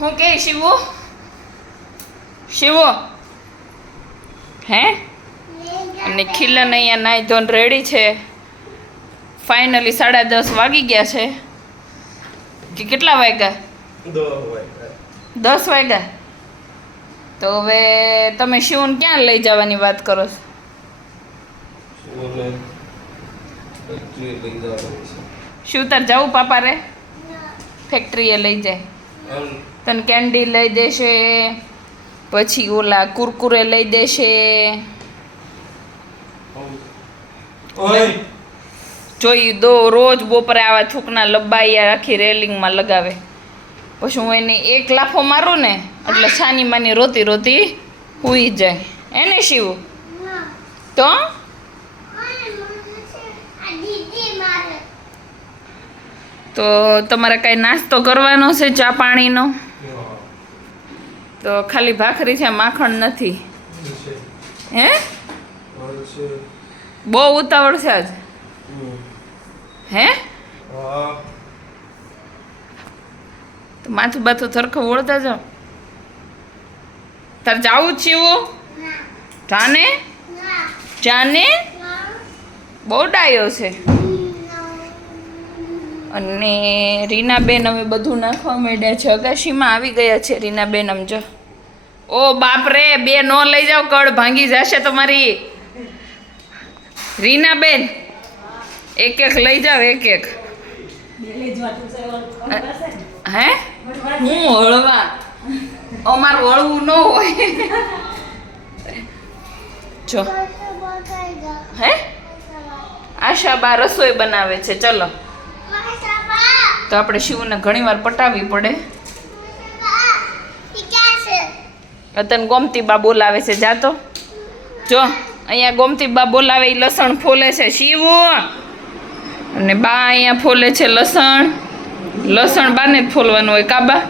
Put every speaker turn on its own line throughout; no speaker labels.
હું કે શિવો? શિવો? હે? અને ખીલન અહીંયા નાઈ ધોન રેડી છે. ફાઇનલી સાડા દસ વાગી ગયા છે. કે કેટલા વાગ્યા? દસ વાગ્યા. તો હવે તમે શિવને ક્યાં લઈ જવાની વાત કરો છો? શિવ તાર જવું પાપા રે? ફેક્ટરીએ લઈ જાય. તને કેન્ડી લઈ દેશે પછી ઓલા કુરકુરે લઈ દેશે. જોઈ દો રોજ બપોરે આવા થૂકના લબાઈયા આખી રેલિંગમાં લગાવે. પછી હું એને એક લાફો મારું ને એટલે છાની માની રોતી રોતી હુઈ જાય. એને શિવ? તો? તો તમારે કાંઈ નાસ્તો કરવાનો છે ચા પાણીનો? તો ખાલી ભાખરી છે માખણ નથી. હે? બહુ ઉતાવળ છે આજ. હે? તો માથું બાથું સરખું વળતા જાઓ. તાર જાવું છીવું જાને? જાને? બહુ ડાયો છે. અને રીનાબેન હવે બધું નાખવા માંડ્યા છે. અગાશીમાં આવી ગયા છે રીનાબેન સમજો ઓ બાપ રે, બે નો લઈ જાઓ કડ ભાંગી જશે તમારી. રીનાબેન, એક એક લઈ જાઓ, એક એક. હે? હું હળવા? અમારું હળવું ન હોય. જો. હે? આશા બા રસોઈ બનાવે છે. ચલો. તો આપણે શિવને ઘણીવાર પટાવવી પડે. તને ગોમતી બા બોલાવે છે જાતો જો અહીંયા ગોમતી બા બોલાવે એ લસણ ફોલે છે શિવ. અને બા અહીંયા ફોલે છે લસણ. લસણ બાને જ ફોલવાનું હોય કાબા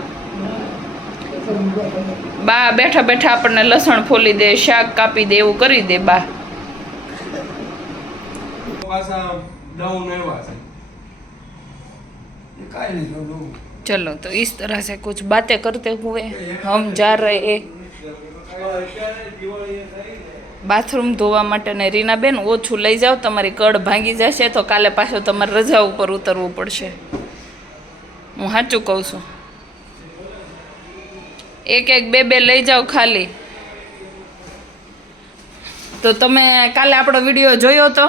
બા? બેઠા બેઠા આપણને લસણ ફોલી દે શાક કાપી દે એવું કરી દે બા
પાછા ડાઉન આવ્યા છે એ કાંઈ નહીં જોડું
चलो तो इस तरह से कुछ बातें करते हुए हम जा रहे हैं બાથરૂમ ધોવા માટે ને રીનાબેન ઓછું લઈ જાઓ તમારી કડ ભાંગી જશે તો કાલે પાછો તમારે રજા ઉપર ઉતરવું પડશે હું સાચું કહું છું એક એક બે બે લઈ જાઓ ખાલી તો તમે કાલે આપણો વિડીયો જોયો તો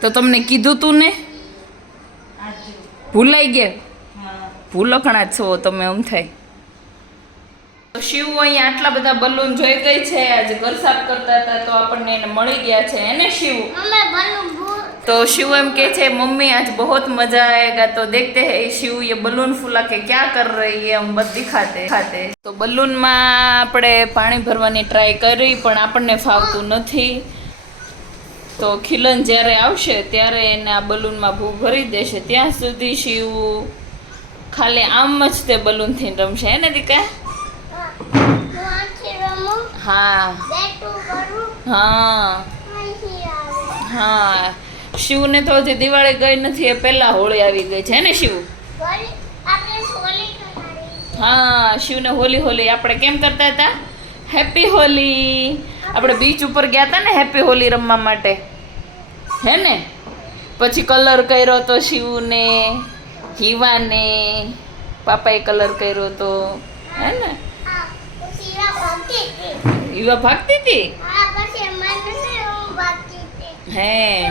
તો તમને કીધું તું ને ભૂલાઈ ગયા? ભૂલખણા છો તમે એમ થાય. તો શિવ અહીંયા આટલા બધા બલૂન જોઈ ગઈ છે આજે ઘર સાફ કરતા હતા તો આપણને એને મળી ગયા છે એને શિવ? તો શિવ એમ કે છે મમ્મી આજ બહુ મજા આયેગા તો દેખતે હે શિવ એ બલૂન ફૂલા કે ક્યાં કર રહી એમ હમ બધી ખાતે ખાતે તો બલૂનમાં આપણે પાણી ભરવાની ટ્રાય કરી પણ આપણને ફાવતું નથી. તો ખીલન જ્યારે આવશે, ત્યારે એને આ બલૂનમાં ભૂ ભરી દેશે. ત્યાં સુધી શિવ ખાલી આમ જ તે બલૂનથી રમશે, હે ને દીકા? હા. હા. હા. શિવને તો હજી દિવાળી ગઈ નથી, એ પેલા હોળી આવી ગઈ છે ને શિવ? હા, શિવને હોલી હોલી આપણે કેમ કરતા હતા? હેપી હોલી આપણે બીચ ઉપર ગયા હતા ને હેપી હોલી રમવા માટે. હે ને? પછી કલર કર્યો તો શિવને, હિવાને, પાપાએ કલર કર્યો તો, હે ને? હિવા ભાગતી હતી? હે.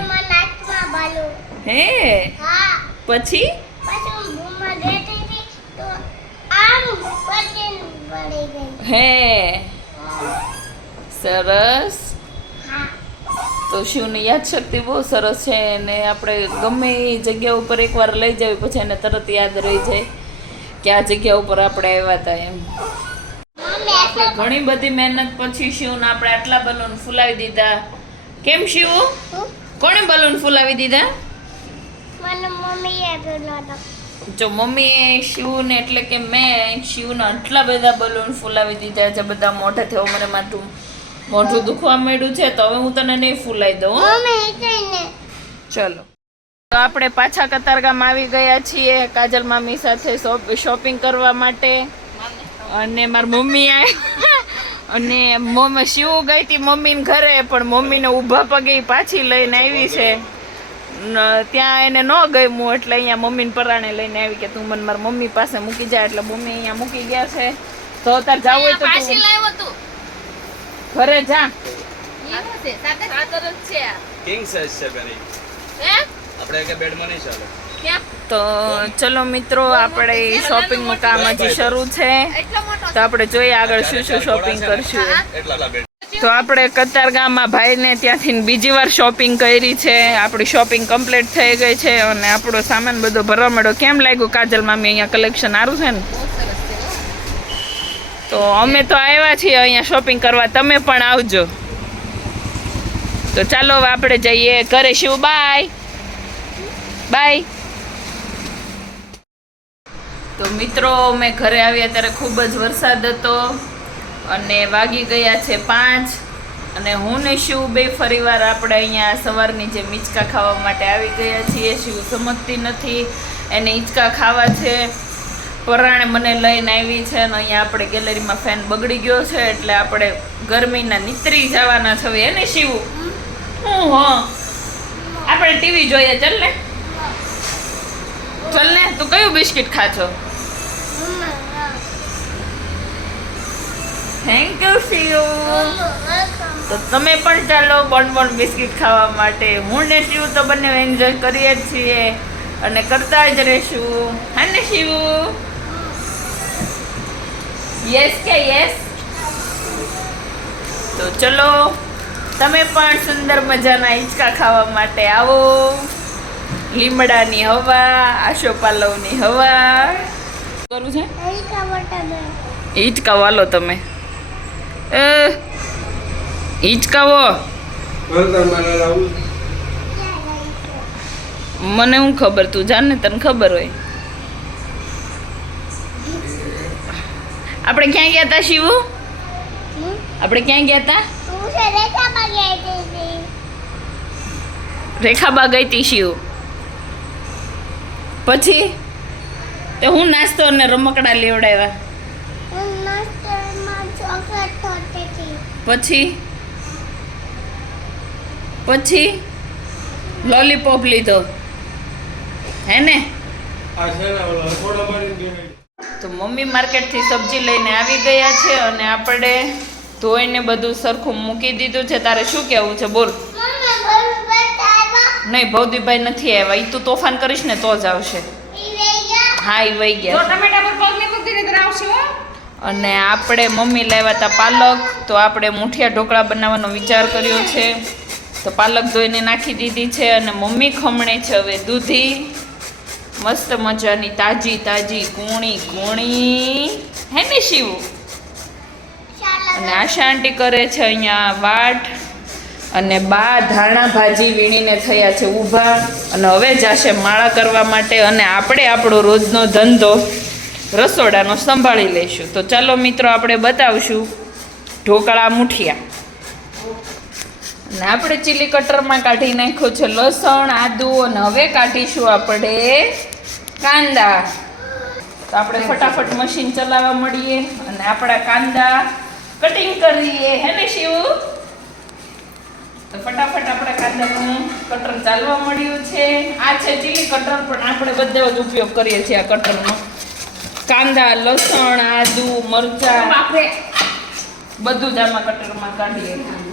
હે? પછી? હે. સરસ. તો શિવની યાદશક્તિ બહુ સરસ છે અને આપણે ગમે એ જગ્યા ઉપર એકવાર લઈ જવી પછી એને તરત યાદ રહી જાય કે આ જગ્યા ઉપર આપણે આવ્યા હતા એમ. આપણે ઘણી બધી મહેનત પછી શિવને આપણે આટલા બલૂન ફૂલાવી દીધા. કેમ શિવ? કોણે બલૂન ફૂલાવી દીધા? જો મમ્મીએ શિવને એટલે કે મેં શિવને આટલા બધા બલૂન ફૂલાવી દીધા છે બધા મોઢેથી થયો મને માથું મોઢું દુખવા માંડ્યું છે તો હવે હું તને નહીં ફૂલાઈ દઉં. ચલો. તો આપણે પાછા કતારગામ આવી ગયા છીએ કાજલ મામી સાથે શોપિંગ કરવા માટે. અને મારી મમ્મી આવી અને મમ્મી શિવ ગઈ હતી મમ્મીને ઘરે પણ મમ્મીને ઊભા પગે પાછી લઈને આવી છે. ત્યાં એને ન ગમ્યું એટલે અહીંયા મમ્મીને પરાણે લઈને આવી કે તું મને મારી મમ્મી પાસે મૂકી જા એટલે મમ્મી અહીંયા મૂકી ગયા છે. તો અત્યારે જવું હોય તું. ઘરે જા.
કિંગ સાઇઝ છે. આપણે કે બેડમાં નહીં ચાલે.
તો ચલો મિત્રો આપણે શોપિંગનું કામ હજી શરૂ છે. તો આપણે જોઈએ આગળ શું શું શોપિંગ કરશું. તો આપણે કતારગામમાં ભાઈને ત્યાંથી બીજી વાર શોપિંગ કરી છે. આપણી શોપિંગ કમ્પ્લીટ થઈ ગઈ છે અને આપણો સામાન બધો ભરવા મળ્યો કેમ લાગ્યું? કાજલ મામી અહીંયા કલેક્શન સારું છે ને. તો અમે તો આવ્યા છીએ અહીંયા શોપિંગ કરવા. તમે પણ આવજો. તો ચાલો આપણે જઈએ ઘરે. શિવ બાય બાય તો મિત્રો, અમે ઘરે આવ્યા ત્યારે ખૂબ જ વરસાદ હતો અને વાગી ગયા છે પાંચ. અને હું ને શિવ બે ફરીવાર આપણે અહીંયા સવારની જે મિચકા ખાવા માટે આવી ગયા છીએ. શિવ સમજતી નથી. એને હિંચકા ખાવા છે. પરાણે મને લઈને આવી છે અને અહીંયા આપણે ગેલેરીમાં ફેન બગડી ગયો છે એટલે આપણે ગરમીના નીતરી જવાના છે એને શીવું. હું, હો. આપણે ટીવી જોઈએ, ચાલ ને. ચાલ ને, તું કયું બિસ્કિટ ખાશો થેન્ક યુ શિવ. તો તમે પણ ચાલો બોન બોન બિસ્કિટ ખાવા માટે. હું ને શિવ તો બંને એન્જોય કરીએ જ છીએ. અને કરતા જ રહેશું. હા ને, શિવ? યસ કે યસ તો ચલો તમે પણ સુંદર મજાના હિંચકા ખાવા માટે આવો. લીમડાની હવા આશો પાલવની હવા. કરું છે? હિંચકા વાલો તમે. હિંચકાવો મને હું ખબર તું જાણ ને તને ખબર હોય. આપણે ક્યાં ગયા હતા શિવુ? આપણે ક્યાં ગયા હતા રેખાબા ગઈ હતી શિવ. પછી? તે હું નાસ્તો અને રમકડા લેવડાવ્યા. પછી? પછી? લોલીપોપ લીધો. હે ને? તો મમ્મી માર્કેટથી સબ્જી લઈને આવી ગયા છે અને આપણે ધોઈને બધું સરખું મૂકી દીધું છે. તારે શું કહેવું છે? બોલ. નહીં ભવદીભાઈ નથી આવ્યા. ઈ તું તોફાન કરીશ ને તો જ આવશે. હા એ વહી ગયા અને આપણે મમ્મી લાવ્યા હતા પાલક. તો આપણે મુઠિયા ઢોકળા બનાવવાનો વિચાર કર્યો છે. તો પાલક ધોઈને નાખી દીધી છે અને મમ્મી ખમણે છે હવે દૂધી. મસ્ત મજાની તાજી તાજી કૂણી કૂણી. હે ને શિવ? અને આશા આંટી કરે છે અહીંયા વાટ અને બા ધાણા ભાજી વીણીને થયા છે ઊભા. અને હવે જાશે માળા કરવા માટે અને આપણે આપણો રોજનો ધંધો રસોડાનો સંભાળી લઈશું. તો ચાલો મિત્રો, આપણે બતાવશું. ઢોકળા મુઠિયા. અને આપણે ચીલી કટરમાં કાઢી નાખ્યું છે લસણ આદુ અને હવે કાઢીશું આપણે કાંદા. તો આપણે ફટાફટ મશીન ચલાવવા મળીએ અને આપણા કાંદા કટિંગ કરીએ હે ને શિવ? તો ફટાફટ આપણા કાંદાનું કટર ચાલવા મળ્યું છે. આ છે ચીલી કટર પણ આપણે બધે જ ઉપયોગ કરીએ છીએ આ કટરનો કાંદા લસણ આદુ મરચાં.
આપણે
બધું જ આમાં કટરમાં કાઢીએ.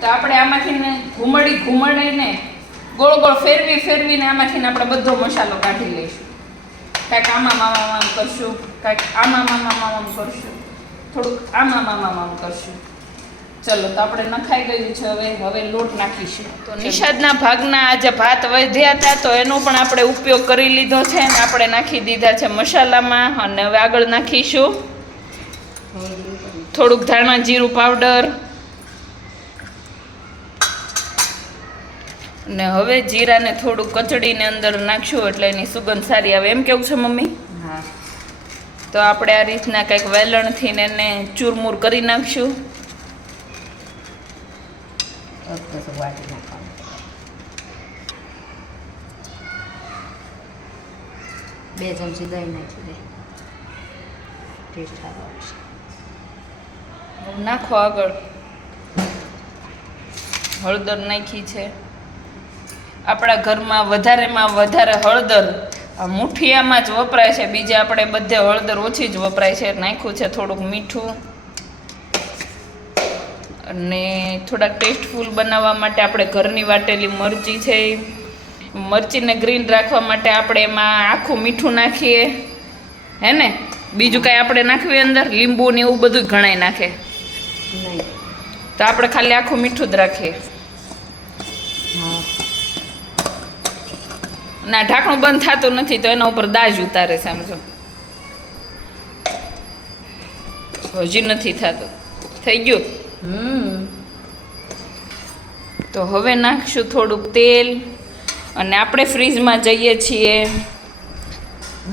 તો આપણે આમાંથી ને ઘુમડી ઘુમડીને ગોળ ગોળ ફેરવી ફેરવીને આમાંથી આપણે બધો મસાલો કાઢી લઈશું. કાંઈક આમાં મામા મામ કરશું, કાંઈક આમાં મામા મામ કરશું, થોડુંક આમાં મામા મામ કરશું. ચલો, તો આપણે નખાઈ ગયું છે હવે હવે લોટ નાખીશું. તો નિષાદના ભાગના આજે ભાત વધ્યા હતા, તો એનો પણ આપણે ઉપયોગ કરી લીધો છે અને આપણે નાખી દીધા છે મસાલામાં, અને હવે આગળ નાખીશું. થોડુંક ધાણા જીરું પાવડર ને હવે જીરાને થોડું કચડીને અંદર નાખશું એટલે એની સુગંધ સારી આવે. એમ કેવું છે મમ્મી?
હા.
તો આપણે આ રીતના કંઈક વેલણથી ને એને ચૂરમૂર કરી નાખશું.
બે ચમચી દહીં નાખી દે. ટેસ્ટ સારો આવશે.
નાખો આગળ. હળદર નાખી છે. આપણા ઘરમાં વધારેમાં વધારે હળદર. મુઠિયામાં જ વપરાય છે બીજે આપણે બધે હળદર ઓછી જ વપરાય છે. નાખ્યું છે થોડુંક મીઠું. અને થોડાક ટેસ્ટફુલ બનાવવા માટે આપણે ઘરની વાટેલી મરચી છે મરચીને ગ્રીન રાખવા માટે આપણે એમાં આખું મીઠું નાખીએ. હે ને? બીજું કાંઈ આપણે નાખવી અંદર? લીંબુ ને એવું બધું ઘણાય નાખે. તો આપણે ખાલી આખું મીઠું જ રાખીએ. ના ઢાંકણું બંધ થતું નથી તો એના ઉપર દાજ ઉતારે સમજો હજી નથી થતું. થઈ ગયું?
હમ.
તો હવે નાખશું થોડુંક તેલ અને આપણે ફ્રીજમાં જઈએ છીએ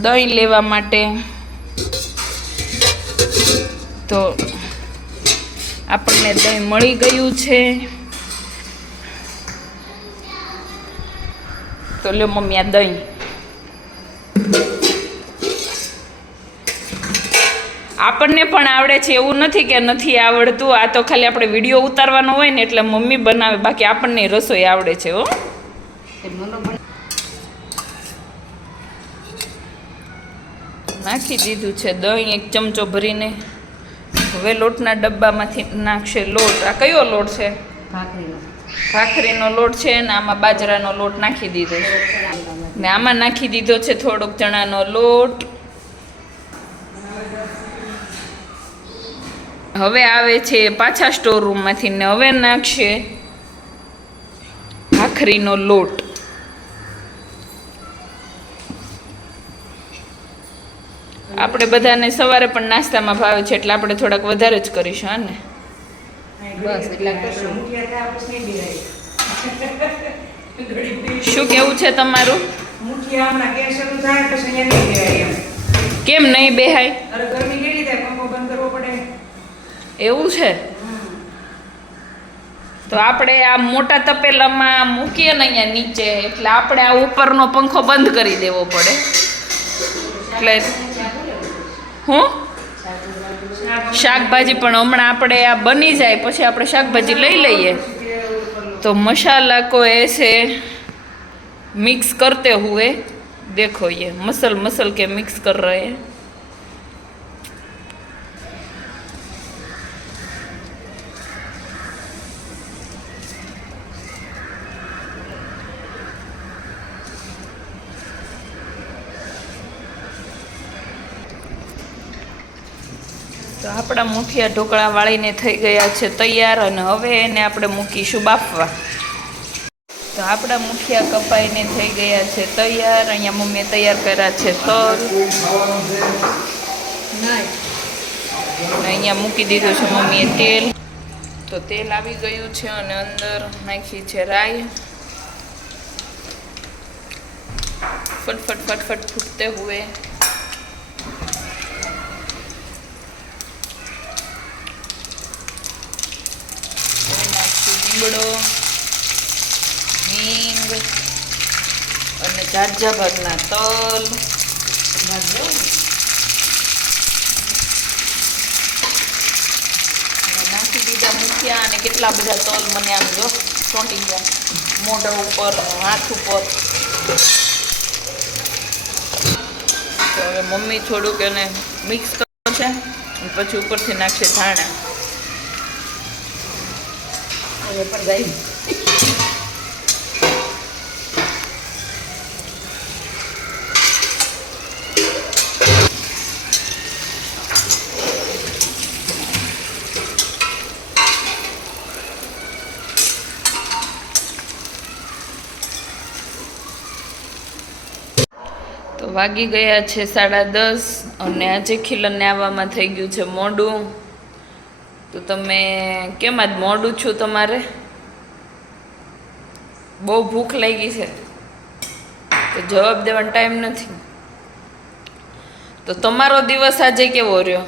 દહીં લેવા માટે. તો આપણને દહીં મળી ગયું છે. તો લ્યો મમ્મી આ દહીં આપણને પણ આવડે છે એવું નથી કે નથી આવડતું. આ તો ખાલી આપણે વીડિયો ઉતારવાનો હોય ને એટલે મમ્મી બનાવે. બાકી આપણને રસોઈ આવડે છે હો. નાખી દીધું છે દહીં એક ચમચો ભરીને. હવે લોટના ડબ્બામાંથી નાખશે લોટ. આ કયો લોટ છે?
ભાખરીનો.
ભાખરીનો લોટ છે ને આમાં બાજરાનો લોટ નાખી દીધો છે. ને આમાં નાખી દીધો છે થોડોક ચણાનો લોટ. હવે આવે છે પાછા સ્ટોર રૂમમાંથી ને હવે નાખશે ભાખરીનો લોટ. આપણે બધાને સવારે પણ નાસ્તામાં ભાવે છે એટલે આપણે થોડાક વધારે જ કરીશું, હા ને?
બસ એટલે
શું? કેવું છે તમારું? કેમ નહીં બેહાય? એવું છે? તો આપણે આ મોટા તપેલામાં મૂકીએ ને અહીંયા નીચે એટલે આપણે આ ઉપરનો પંખો બંધ કરી દેવો પડે. એટલે હું? શાકભાજી પણ હમણાં આપણે આ બની જાય, પછી આપણે શાકભાજી લઈ લઈએ. તો મસાલા કો એસે મિક્સ કરતે હુએ. દેખો એ મસલ મસલ કે મિક્સ કર રહે. તો આપણા મુઠિયા ઢોકળા વાળીને થઈ ગયા છે તૈયાર અને હવે એને આપણે મૂકીશું બાફવા. તો આપણા મુઠિયા કપાઈને થઈ ગયા છે તૈયાર. અહીંયા મમ્મીએ તૈયાર કર્યા છે તલ. અહીંયા મૂકી દીધું છે મમ્મીએ તેલ. તો તેલ આવી ગયું છે અને અંદર નાખી છે રાઈ. ફટફટ ફટફટ ફૂટતે હુએ હવે નાખશું લીમડો, હિંગ અને જાજા ભાગના તલ નાખી દીધા મૂક્યા અને કેટલા બધા તલ મને આમ જો, ચોંટી ગયા. મોઢા ઉપર, હાથ ઉપર. હવે મમ્મી થોડુંક એને મિક્સ કરશે પછી ઉપરથી નાખશે ધાણા.
હવે પણ જાય.
વાગી ગયા છે સાડા દસ અને આજે ખીલનને આવવામાં થઈ ગયું છે મોડું. તો તમે કેમ આજ મોડું છું તમારે? બહુ ભૂખ લાગી છે. તો જવાબ દેવાનો ટાઈમ નથી. તો તમારો દિવસ આજે કેવો રહ્યો?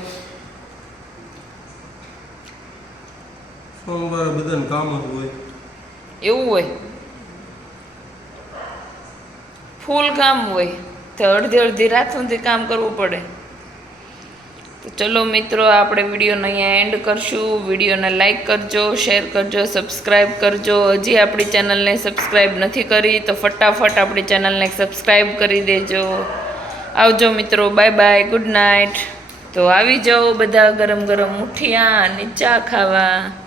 સોમવારે બધાને કામ જ હોય.
એવું હોય? ફૂલ કામ હોય. તો અડધી અડધી રાત સુધી કામ કરવું પડે. તો ચલો મિત્રો, આપણે વિડીયોને અહીંયા એન્ડ કરશું. વિડીયોને લાઇક કરજો શેર કરજો સબસ્ક્રાઈબ કરજો. હજી આપણી ચેનલને સબસ્ક્રાઈબ નથી કરી, તો ફટાફટ આપણી ચેનલને સબસ્ક્રાઈબ કરી દેજો. આવજો મિત્રો બાય બાય ગુડ નાઇટ તો આવી જાઓ બધા ગરમ ગરમ મુઠિયા અને ચા ખાવા.